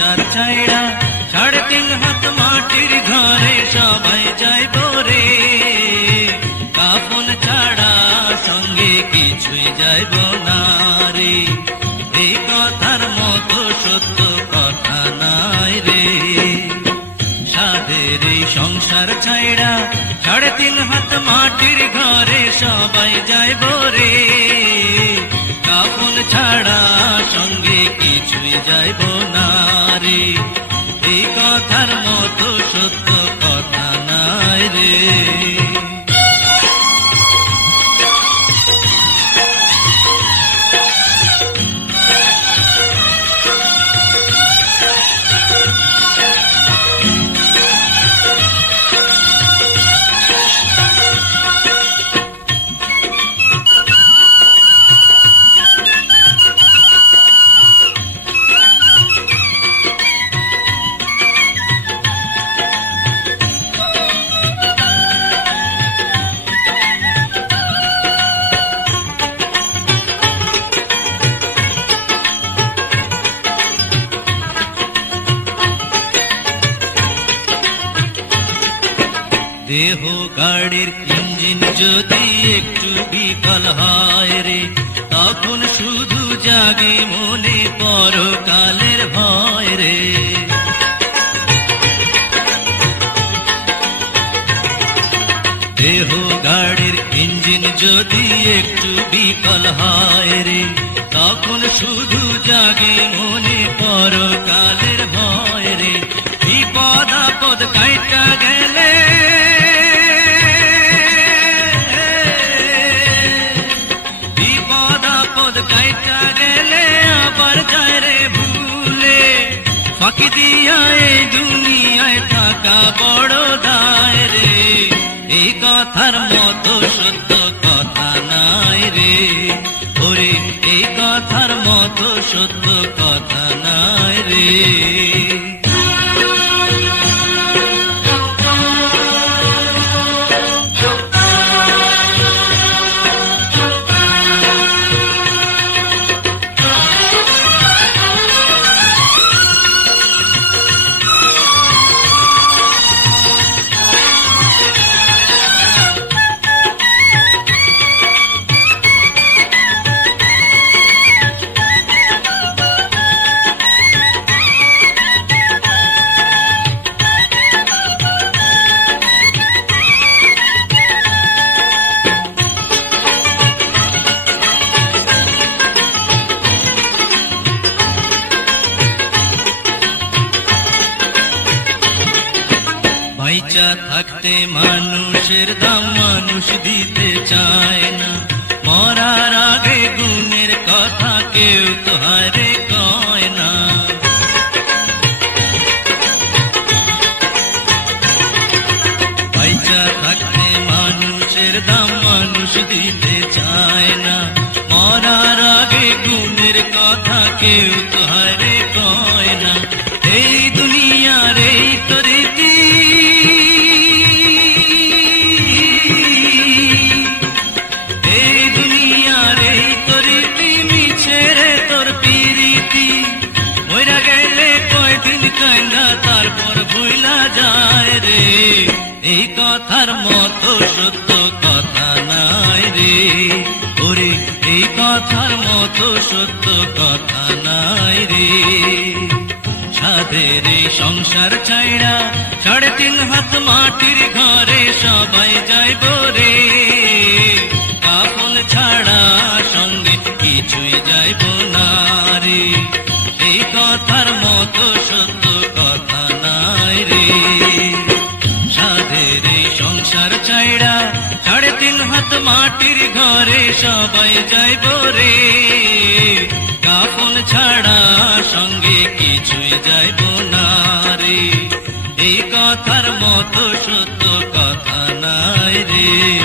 সংসার ছাইড়া সাড়ে তিন হাত মাটির ঘরে সবাই যাইব রে কাপন ছাড়া সঙ্গে কিছুই যাইব না রে। এই কথার মতো সত্য কথা নাই রে। সাধের এই সংসার ছাইড়া, সাড়ে তিন হাত মাটির ঘরে সবাই যাইব রে কাপন ছাড়া সঙ্গে কিছুই যাইব না এই কথার মতো সত্য দেহ গাড়ির ইঞ্জিন যদি একটু বিকল হয় রে, তখন শুধু জাগে মনে পরকালের ভয় রে। দেহ গাড়ির ইঞ্জিন যদি একটু বিকল হয় রে, তখন শুধু জাগে মনে পরকালের ভয় রে। বিপদ আপদ কাইটা গেলে ফাঁকি দিয়া এই দুনিয়ায় থাকা বড় দায় রে। এই কথার মতো সত্য কথা নাই রে। ওরে, এই কথার মতো সত্য কথা নাই রে। বাইচা থাকতে মানুষের দাম মানুষ দিতে চায় না। মরার আগে গুণের কথা কেউ তো হারে কয় মানুষের মানুষ দিতে চায় না। মরার আগে গুণের কথা কেউ তো কথার মতো সত্য কথা নাই রে। ওরে, এই কথার মতো সত্য কথা নাই রে। সাধের এই সংসার ছাইড়া সাড়ে তিন হাত মাটির ঘরে সবাই যাইব রে। কাপন ছাড়া সঙ্গে কিছুই যাইব না রে। ভাত মাটির ঘরে সবাই যাইব রে। কাপন ছাড়া সঙ্গে কিছুই যাইব না রে। এই কথার মতো সত্য কথা নাই রে।